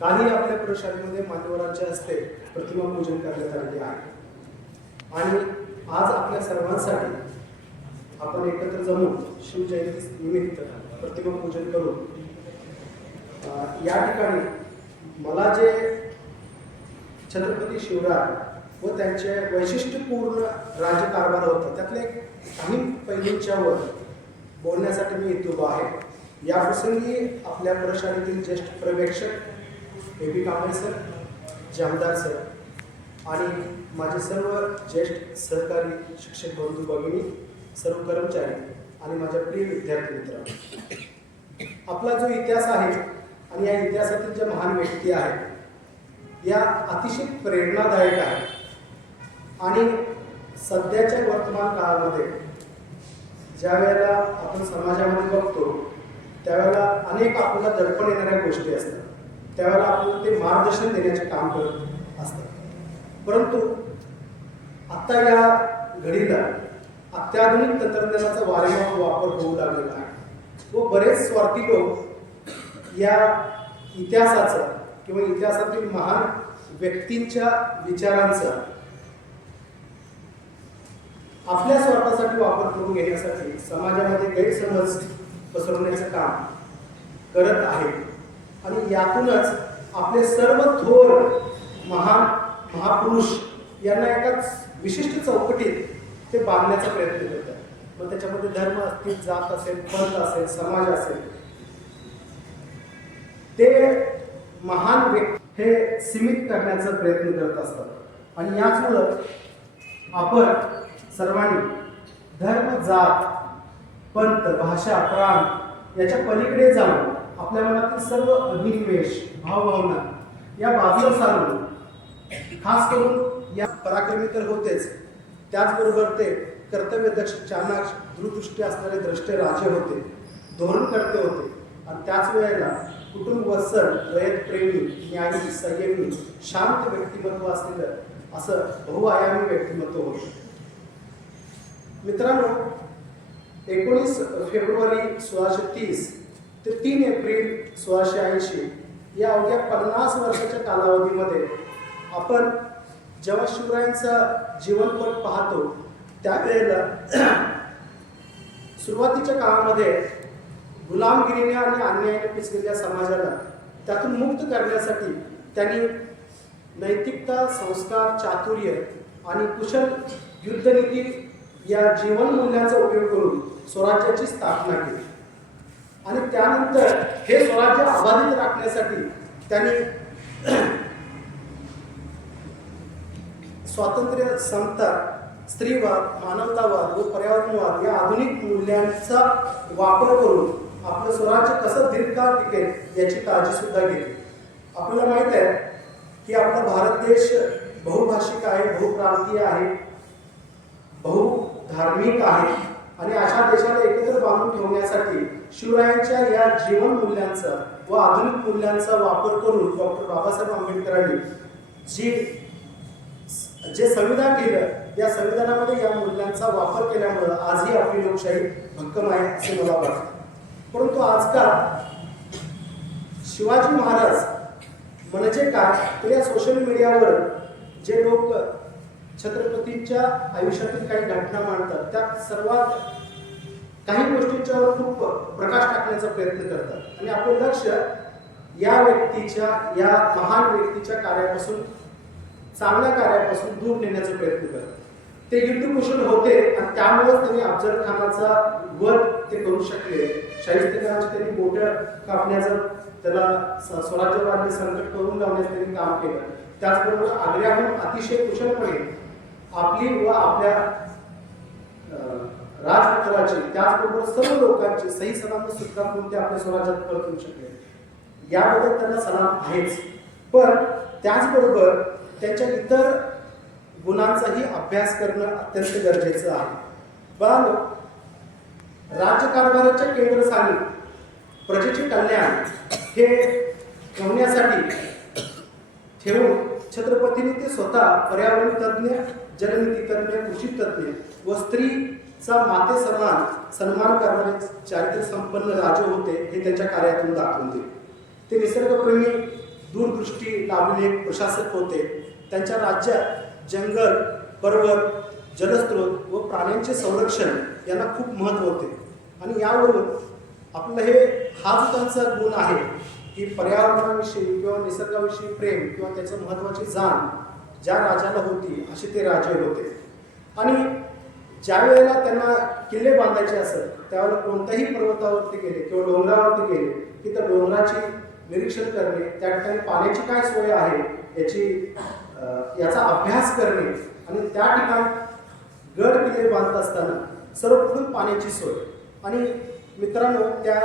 कालही आपल्या प्रशालेमध्ये मान्यवरांच्या हस्ते प्रतिमा पूजन करण्यात आलेले आहे आणि आज आपल्या सर्वांसाठी आपण एकत्र जमून शिवजयंती निमित्त प्रतिमा पूजन करून या ठिकाणी मला जे छत्रपती शिवराय व त्यांचे वैशिष्ट्यपूर्ण राज्यकारभार होता त्यातले काही पैलूंच्यावर बोलण्यासाठी मी इथे उभा आहे। या प्रसंगी आपल्या प्रशालेतील ज्येष्ठ पर्यवेक्षक A B Kamble sir, Jamdar sir आणि माझे सर्व ज्येष्ठ सहकारी शिक्षक बंधू भगिनी, सर्व कर्मचारी आणि माझ्या प्रिय विद्यार्थी मित्र, आपला जो इतिहास आहे आणि या इतिहासातील ज्या महान व्यक्ती आहेत या अतिशय प्रेरणादायक आहेत आणि सध्याच्या वर्तमान काळामध्ये ज्या वेळेला आपण समाजामध्ये बघतो त्यावेळेला अनेक आपल्याला दडपण येणाऱ्या गोष्टी असतात, त्यावेळेला आपल्याला ते मार्गदर्शन देण्याचे काम करत असतात। परंतु आता या घडीला अत्याधुनिक तंत्रज्ञानाचा वारंवार वापर होऊ लागलेला आहे व बरेच स्वार्थी लोक या इतिहासाचं किंवा इतिहासातील महान व्यक्तींच्या विचारांचा आपल्या स्वार्थासाठी वापर करून घेण्यासाठी समाजामध्ये गैरसमज पसरवण्याचं काम करत आहे आणि यातूनच आपले सर्व थोर महापुरुष यांना एकाच विशिष्ट चौकटीत ते बांधण्याचा प्रयत्न करतात। मग त्याच्यामध्ये धर्म असतील, जात असेल, पंथ असेल, समाज असेल, ते महान व्यक्ती हे सीमित करण्याचा प्रयत्न करत असतात आणि याचमुळं आपण सर्वांनी धर्म, जात, पंथ, भाषा, प्राण याच्या पलीकडे जाऊन आपल्या मनातील सर्व अभिनिवेश, भावभावना या बाजूला सारून खास करून या पराक्रमी तर होतेच, त्याचबरोबर ते कर्तव्यदक्ष, चाणाक्ष, दूरदृष्टी असणारे द्रष्टे राजे होते, धोरणकर्ते होते आणि त्याच वेळेला कुटुंब वत्सल, रयतप्रेमी, न्यायी, संयमी, शांत व्यक्तिमत्व असलेलं असं बहुआयामी व्यक्तिमत्व होतं। मित्रांनो, 19 फेब्रुवारी 1630 ते 3 एप्रिल 1680 या अवघ्या 50 वर्षाच्या कालावधीमध्ये आपण जेव्हा शिवरायांचा जीवनपट पाहतो त्यावेळेला सुरुवातीच्या काळामध्ये गुलामगिरीने आणि अन्यायाने पिचलेल्या समाजाला त्यातून मुक्त करण्यासाठी त्यांनी नैतिकता, संस्कार, चातुर्य आणि कुशल युद्धनीती या जीवन मूल्यांचा उपयोग करून स्वराज्याची स्थापना केली आणि त्यानंतर हे स्वराज्य अबाधित राखण्यासाठी त्यांनी स्वातंत्र्य, समता, स्त्रीवाद, मानवतावाद व पर्यावरणवाद या आधुनिक मूल्यांचा वापर करून आपलं स्वराज्य कसं दीर्घकाळ टिकेल याची काळजी सुद्धा घेतली। आपल्याला माहित आहे की आपला भारत देश बहुभाषिक आहे, बहुप्रांतीय आहे, बहुधार्मिक आहे आणि अशा देशाला एकत्र बांधून ठेवण्यासाठी शिवरायांच्या या जीवन मूल्यांचा व आधुनिक मूल्यांचा वापर करून डॉक्टर बाबासाहेब आंबेडकरांनी जे संविधान केलं या संविधानामध्ये या मूल्यांचा वापर केल्यामुळे आजही आपली लोकशाही भक्कम आहे असे मला वाटतं। परंतु आजकाल शिवाजी महाराज म्हणजे काय तर या सोशल मीडियावर जे लोक छत्रपतींच्या आयुष्यातील काही घटना मांडतात त्या सर्वात काही गोष्टींच्यावर खूप प्रकाश टाकण्याचा प्रयत्न करतात आणि आपलं लक्ष या व्यक्तीच्या, या महान व्यक्तीच्या कार्यापासून, चांगल्या कार्यापासून दूर नेण्याचा प्रयत्न करतात। ते युद्धकुशल होते आणि त्यामुळेच त्यांनी अफजल खानाचा वध ते करू शकले, शाहिस्तेखानाची त्यांनी बोटं कापण्याचं, त्याला स्वराज्यवादी संकट करून लावण्याचं त्यांनी काम केलं। त्याचबरोबर आग्र्याहून अतिशय कुशलपणे आपली व आपल्या राजपुत्राची, त्याचबरोबर सर्व लोकांची सही सलामत सुटका करून ते आपल्या स्वराज्यात परतू शकले, याबद्दल त्यांना सलाम आहेच। पण त्याचबरोबर त्यांच्या इतर गुणांचाही अभ्यास करणं अत्यंत गरजेचं आहे। बघा, राज्यकारभाराच्या केंद्रस्थानी प्रजेचे कल्याण हे ठेवण्यासाठी ठेवून छत्रपतींनी ते स्वतः पर्यावरण तज्ञ, जलनीती तज्ञ, कृषी तज्ञ व स्त्रीचा माते सन्मान करणारे चारित्र्य संपन्न राजे होते हे त्यांच्या कार्यातून दाखवून दिले। ते निसर्गप्रेमी दूरदृष्टी लाभलेले एक प्रशासक होते. त्यांच्या राज्यात जंगल, पर्वत, जलस्रोत व प्राण्यांचे संरक्षण यांना खूप महत्त्व होते. आणि यावरून आपलं हा जो त्यांचा गुण आहे की पर्यावरणाविषयी किंवा निसर्गाविषयी प्रेम किंवा त्याचं महत्त्वाची जाण ज्या राजाला होती असे ते राजे होते. आणि ज्या वेळेला त्यांना किल्ले बांधायचे असत त्यावेळेला कोणत्याही पर्वतावरती गेले किंवा डोंगरावरती गेले की त्या डोंगराची निरीक्षण करणे, त्या ठिकाणी पाण्याची काय सोय आहे याचा अभ्यास करणे आणि त्या ठिकाणी गड किल्ले बांधत असताना सर्वप्रथम पाण्याची सोय. आणि मित्रांनो, त्या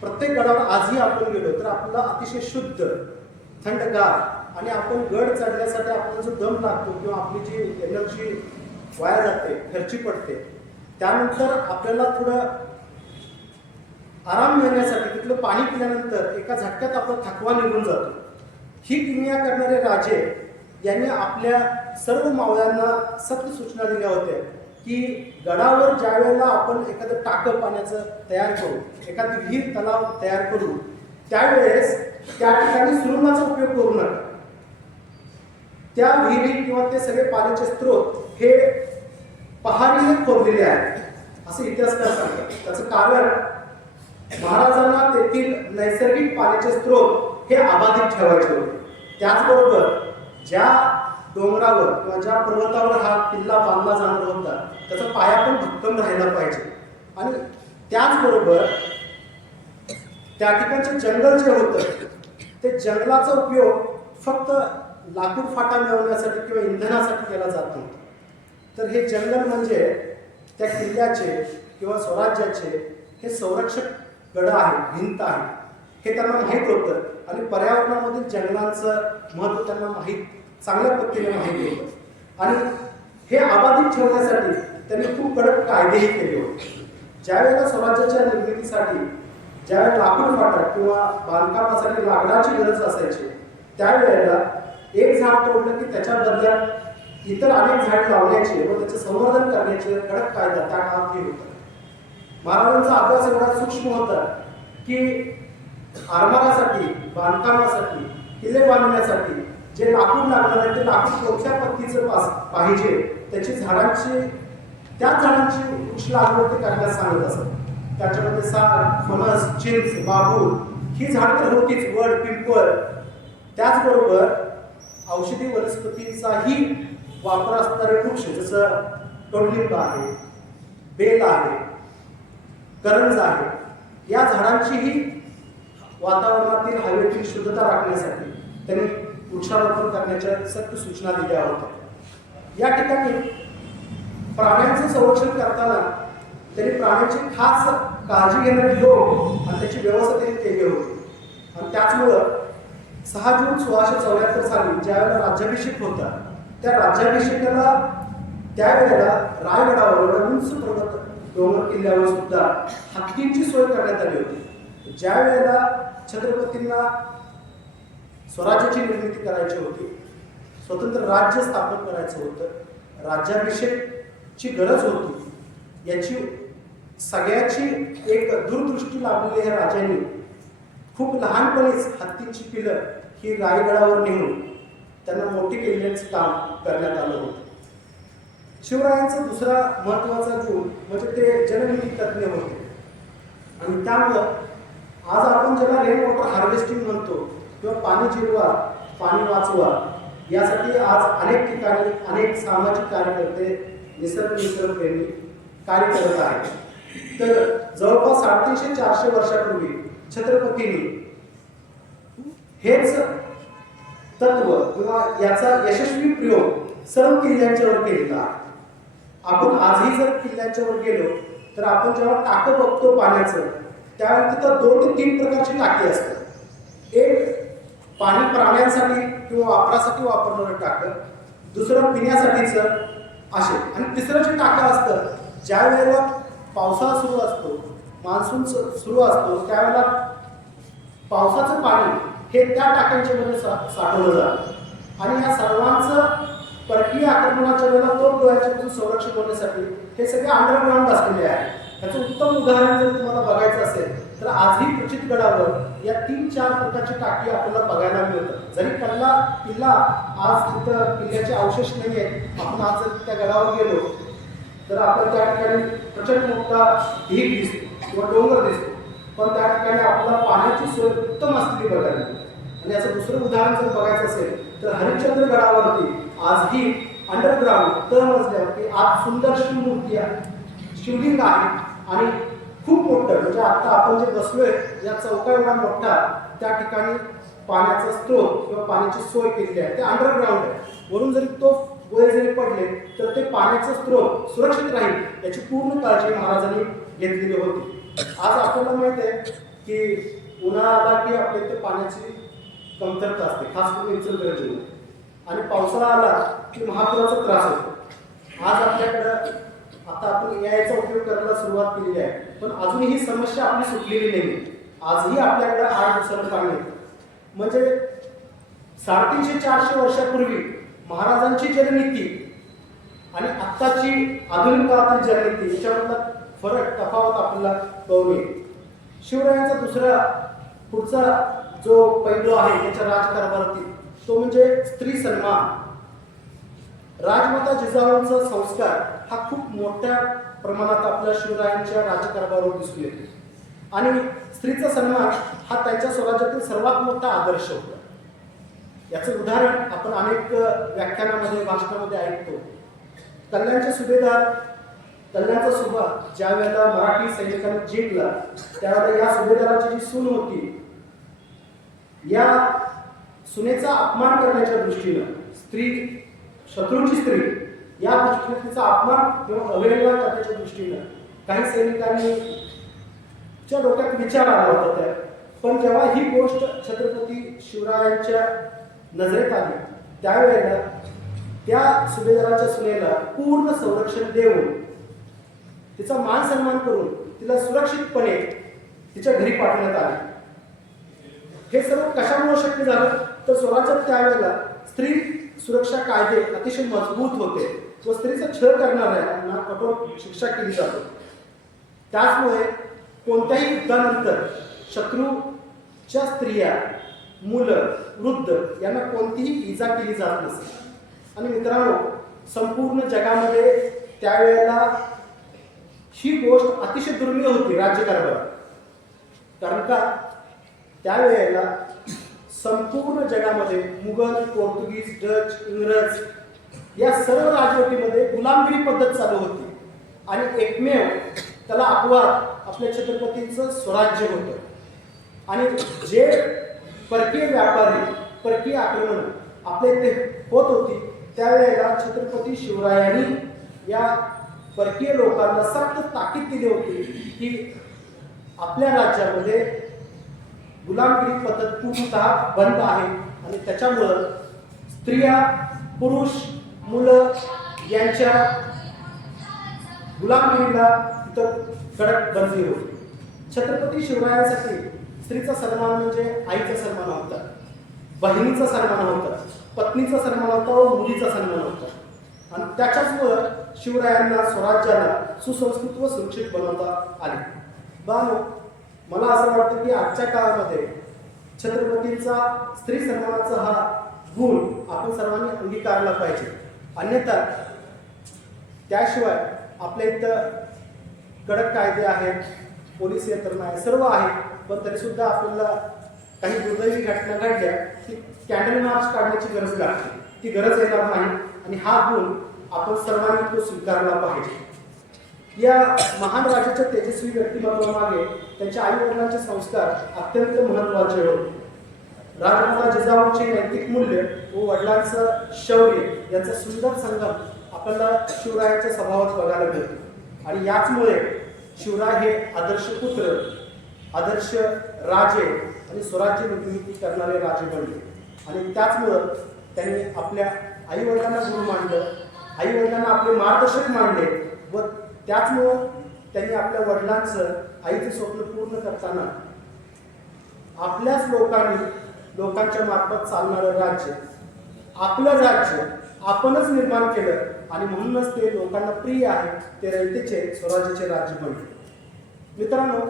प्रत्येक गडावर आजही आपण गेलो तर आपला अतिशय शुद्ध, थंडगार आणि आपण गड चढण्यासाठी आपला जो दम लागतो किंवा आपली जी एनर्जी वाया जाते, खर्ची पडते, त्यानंतर आपल्याला थोडं आराम मिळण्यासाठी तिथलं पाणी पिल्यानंतर एका झटक्यात आपला थकवा निघून जातो. ही किमया करणारे राजे यांनी आपल्या सर्व मावळ्यांना सक्त सूचना दिल्या होत्या की गडावर ज्या वेळेला आपण एखादं टाकं पाण्याचं तयार करू, एखादी विहीर तलाव तयार करू, त्यावेळेस त्या ठिकाणी सुरुंगाचा उपयोग करू नका. त्या विहिरी किंवा ते सगळे पाण्याचे स्रोत हे पहाडीने खोदलेले आहेत असं इतिहासकार सांगतात. त्याचं कारण महाराजांना तेथील नैसर्गिक पाण्याचे स्रोत हे अबाधित ठेवायचे होते. त्याचबरोबर ज्या डोंगरावर किंवा ज्या पर्वतावर हा किल्ला बांधला जाणार होता त्याचा पाया पण भक्कम राहिला पाहिजे. आणि त्याचबरोबर त्या ठिकाणचे जंगल जे होतं ते जंगलाचा उपयोग फक्त लाकूड फाटा मिळवण्यासाठी किंवा इंधनासाठी केला जात नव्हता. तर हे जंगल म्हणजे त्या किल्ल्याचे किंवा स्वराज्याचे हे संरक्षक गड आहे, भिंत आहे, हे त्यांना माहीत होतं. आणि पर्यावरणामधील जंगलांचं महत्त्व त्यांना चांगल्या पद्धतीने माहिती होतं. आणि हे अबाधित ठेवण्यासाठी त्यांनी खूप कडक कायदेही केले होते. ज्यावेळेला स्वराज्याच्या निर्मितीसाठी ज्यावेळेला लाकूड फाटा किंवा बांधकामासाठी लाकडाची गरज असायची त्यावेळेला एक झाड तोडलं की त्याच्या बदल्यात इतर अनेक झाड लावण्याचे व त्याचे संवर्धन करण्याचे कडक कायदा त्या काळात होता. महाराजांचा अभ्यास एवढा सूक्ष्म होता की आरमारासाठी, बांधकामासाठी, किल्ले बांधण्यासाठी जे लाकूड लागणार आहे ते लाकूड कोणत्या पद्धतीचं पाहिजे त्याची त्याच झाडांची वृक्ष लागवड ते करण्यास सांगत असत. त्याच्यामध्ये साग, फणस, चिंच, बाबूल ही झाड तर होतीच, वड, पिंपळ. त्याचबरोबर औषधी वनस्पतींचाही वापर असणारे वृक्ष जसं कडुलिंब आहे, बेल आहे, करंज आहे, या झाडांचीही वातावरणातील हवेतील शुद्धता राखण्यासाठी त्यांनी वृक्षारोपण करण्याच्या सक्त सूचना दिल्या होत्या. या ठिकाणी प्राण्यांचे संरक्षण करताना त्यांनी प्राण्यांची खास काळजी घेणारे लोक आणि त्याची व्यवस्था त्यांनी केली होती. आणि त्याचमुळं 6 जून 1674 साली ज्यावेळेला राज्याभिषेक होता त्या राज्याभिषेकाला त्यावेळेला रायगडावर उंच पर्वत डोंगर किल्ल्यावर सुद्धा हत्तींची सोय करण्यात आली होती. ज्या वेळेला छत्रपतींना स्वराज्याची निर्मिती करायची होती, स्वतंत्र राज्य स्थापन करायचं होतं, राज्याभिषेकची गरज होती, याची सगळ्याची एक दूरदृष्टी लाभलेली ह्या राजांनी खूप लहानपणीच हत्तींची पिलं ही रायगडावर नेऊन त्यांना मोठी केल्याचं काम करण्यात आलं होतं. शिवरायांचा दुसरा महत्त्वाचा गुण म्हणजे ते जननीती तज्ज्ञ होते. आणि त्यामुळं आज आपण ज्याला रेन वॉटर हार्वेस्टिंग म्हणतो किंवा पाणी जिरवा, पाणी वाचवा, यासाठी आज अनेक ठिकाणी अनेक सामाजिक कार्यकर्ते निसर्गप्रेमी कार्य करत आहेत. तर जवळपास 350-400 वर्षापूर्वी छत्रपतींनी हेच तत्व किंवा याचा यशस्वी प्रयोग सर्व किल्ल्यांच्यावर केलेला आहे. आपण आजही जर किल्ल्यांच्यावर गेलो तर आपण जेव्हा टाकं बघतो पाण्याचं त्यावेळी तिथं 2 ते 3 प्रकारची टाकी असतात. एक पाणी प्राण्यांसाठी किंवा वापरासाठी वापरणारं टाकं, दुसरं पिण्यासाठीचं असे, आणि तिसरं जे टाकं असतं ज्या वेळेला पावसाळा सुरू असतो, मान्सून सुरू असतो त्यावेळेला पावसाचं पाणी हे त्या टाक्यांच्या मध्ये साठवलं जातं. आणि या सर्वांचं परकीय आक्रमणाच्या वेळेला तो डोळ्याच्यापासून संरक्षण होण्यासाठी हे सगळे अंडरग्राऊंड असलेले आहे. याचं उत्तम उदाहरण जर तुम्हाला बघायचं असेल तर आजही प्रचितगडावर या 3-4 प्रकारची टाकी आपल्याला बघायला मिळतात. जरी किल्ला आज तिथं किल्ल्याचे अवशेष नाही आहेत, आपण आज जर त्या गडावर गेलो तर आपल्याला त्या ठिकाणी प्रचंड मोठा ढीग दिसतो किंवा डोंगर दिसतो, पण त्या ठिकाणी आपल्याला पाण्याची सोय उत्तम असलेली बघायला मिळते. आणि याचं दुसरं उदाहरण जर बघायचं असेल तर हरिश्चंद्र गडावरती आजही अंडरग्राऊंड तळमजल्यावरती आज सुंदरशी मूर्ती आहे, शिवलिंग आहे आणि खूप मोठं, म्हणजे आता आपण जे बसलोय या चौका एवढा मोठा त्या ठिकाणी पाण्याचा स्त्रोत किंवा पाण्याची सोय केलेली आहे. ते अंडरग्राऊंड आहे. वरून जरी तो गोळे जरी पडले तर ते पाण्याचा स्त्रोत सुरक्षित राहील याची पूर्ण काळजी महाराजांनी घेतलेली होती. आज आपल्याला माहिती आहे की उन्हाळा आला की आपल्या इथे पाण्याची कमतरता असते, खास करून इचलकरंजीमध्ये, आणि पावसाळा आला की महापुराचा त्रास होतो. आज आपल्याकडं आता आपण एआयचा उपयोग करायला सुरुवात केलेली आहे, पण अजूनही ही समस्या आपली सुटलेली नाही. आजही आपल्याकडे 8 दिवसाला पाणी येतं. म्हणजे 350-400 वर्षापूर्वी महाराजांची जलनीती आणि आत्ताची आधुनिक काळातील जलनीती याच्यामधला फरक तफावत आपल्याला कळून येईल. शिवरायांचा दुसरा पुढचा जो पैलू आहे त्याच्या राजकारभारातील तो म्हणजे स्त्री सन्मान. राजमाता जिजाऊंचा संस्कार हा खूप मोठ्या प्रमाणात आपल्या शिवरायांच्या राजकारभारावर दिसून येतो आणि स्त्रीचा सन्मान हा त्यांच्या स्वराज्यातील सर्वात मोठा आदर्श होता. याचं उदाहरण आपण अनेक व्याख्यानामध्ये भाषणामध्ये ऐकतो. कल्याणचे सुभेदार कल्याणचा सुभा ज्या वेळेला मराठी सैनिकांनी जिंकला त्यावेळेला या सुभेदाराची जी सून होती, या सुनेचा अपमान करण्याच्या दृष्टीनं स्त्री, शत्रूची स्त्री या दृष्टीने तिचा अपमान किंवा अवहेलना करण्याच्या दृष्टीनं काही सैनिकांनी च्या डोक्यात विचार आला होता त्या. पण जेव्हा ही गोष्ट छत्रपती शिवरायांच्या नजरेत आली त्यावेळेला त्या सुभेदाराच्या सुनेला पूर्ण संरक्षण देऊन तिचा मान सन्मान करून तिला सुरक्षितपणे तिच्या घरी पाठवण्यात आले. हे सर्व कशामुळे शक्य झालं तर स्वराज्यात त्यावेळेला स्त्री सुरक्षा कायदे अतिशय मजबूत होते व स्त्रीचा छळ करणाऱ्यांना कठोर शिक्षा केली जाते. त्याचमुळे कोणत्याही युद्धानंतर शत्रूच्या स्त्रिया, मुलं, वृद्ध यांना कोणतीही इजा केली जात नसे. आणि मित्रांनो, संपूर्ण जगामध्ये त्यावेळेला ही गोष्ट अतिशय दुर्मिळ होती राज्यकारभारात. कारण का त्यावेळेला संपूर्ण जगामध्ये मुघल, पोर्तुगीज, डच, इंग्रज या सर्व राजवटीमध्ये गुलामगिरी पद्धत चालू होती आणि एकमेव त्याला अपवाद आपल्या छत्रपतींचं स्वराज्य होतं. आणि जे परकीय व्यापारी, परकीय आक्रमण आपल्या इथे होत होती त्यावेळेला छत्रपती शिवरायांनी या परकीय लोकांना सक्त ताकीद दिली होती की आपल्या राज्यामध्ये गुलामगिरी पद्धत पूर्णतः बंद आहे आणि त्याच्यामुळं स्त्रिया, पुरुष, मुलं यांच्या गुलामगिरीला तिथं कडक बंदी होती. छत्रपती शिवरायांसाठी स्त्रीचा सन्मान म्हणजे आईचा सन्मान होता, बहिणीचा सन्मान होता, पत्नीचा सन्मान होता व मुलीचा सन्मान होता. आणि त्याच्याचमुळं शिवरायांना स्वराज्याला सुसंस्कृत व सुरक्षित बनवता आले. बानो, मला असं वाटतं की आजच्या काळामध्ये छत्रपतींचा स्त्री सन्मानाचा हा गुण आपण सर्वांनी अंगीकारला पाहिजे. अन्यथा त्याशिवाय आपल्या इथं कडक कायदे आहेत, पोलीस यंत्रणा आहे, सर्व आहे, पण तरीसुद्धा आपल्याला काही दुर्दैवी घटना घडल्या की कॅन्डल मार्च काढण्याची गरज लागते. ती गरज येणार नाही आणि हा गुण आपण सर्वांनी तो स्वीकारला पाहिजे. या महान राजाच्या तेजस्वी व्यक्तिमत्वामागे त्यांच्या आई वडिलांचे संस्कार अत्यंत महत्त्वाचे होते. राजमाता जिजाऊंचे नैतिक मूल्य व वडिलांचं शौर्य यांचा सुंदर संगम आपल्याला शिवरायांच्या स्वभावात बघायला मिळतो. आणि याचमुळे शिवराय हे आदर्श पुत्र, आदर्श राजे आणि स्वराज्य निर्मिती करणारे राजे बनले. आणि त्याचमुळं त्यांनी आपल्या आई वडिलांना गुरु मानलं, आई वडिलांना आपले मार्गदर्शक मानले व त्याचमुळं त्यांनी आपल्या वडिलांचं, आईचं स्वप्न पूर्ण करताना आपल्याच लोकांच्या मार्फत चालणारं राज्य, आपलं राज्य आपणच निर्माण केलं आणि म्हणूनच ते लोकांना प्रिय आहे, ते रयतेचे स्वराज्याचे राज्य बनले. मित्रांनो,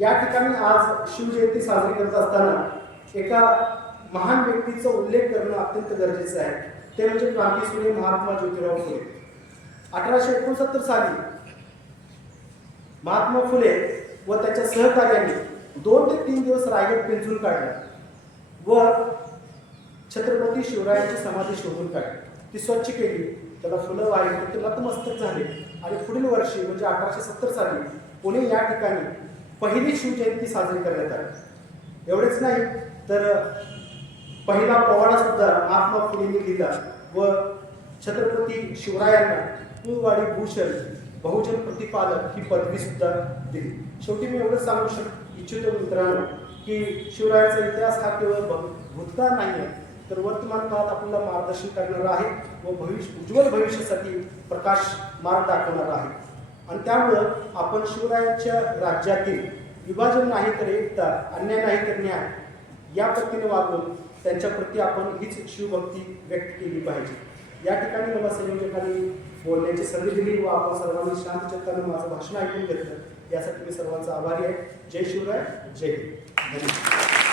या ठिकाणी आज शिवजयंती साजरी करत असताना एका महान व्यक्तीचा उल्लेख करणं अत्यंत गरजेचं आहे. ते म्हणजे क्रांतीसूर्य महात्मा ज्योतिराव फुले. 1869 साली महात्मा फुले व त्याच्या सहकार्यांनी 2 ते 3 दिवस रायगड पेंचून काढला व छत्रपती शिवरायांची समाधी शोधून काढली. ती स्वच्छ केली, त्याला फुलं वाहिली, ते नतमस्तक झाले आणि पुढील वर्षी म्हणजे 1870 साली पुणे या ठिकाणी पहिली शिवजयंती साजरी करण्यात आली. एवढेच नाही तर पहिला पोवाडा सुद्धा महात्मा फुलेंनी लिहिला व छत्रपती शिवरायांना कुळवाडी भूषण बहुजन प्रतिपादक ही पदवी सुद्धा दिली. शेवटी मी एवढंच सांगू इच्छितो मित्रांनो की शिवरायांचा इतिहास हा केवळ भूतकाळ नाही आहे, तर वर्तमान काळात आपल्याला मार्गदर्शन करणारा आहे व उज्ज्वल भविष्यासाठी प्रकाश मार्ग दाखवणारा आहे. आणि त्यामुळं आपण शिवरायांच्या राज्यातील विभाजन नाही तर एकता, अन्याय नाही तर न्याय या पद्धतीने वागून त्यांच्याप्रती आपण हीच शिवभक्ती व्यक्त केली पाहिजे. या ठिकाणी मला संयोजकांनी बोलण्याची संधी दिली व आपण सर्वांनी शांत चित्ताने माझं भाषण ऐकून घेतलं, यासाठी मी सर्वांचा आभारी आहे. जय शिवराय, जय हिंद. धन्यवाद.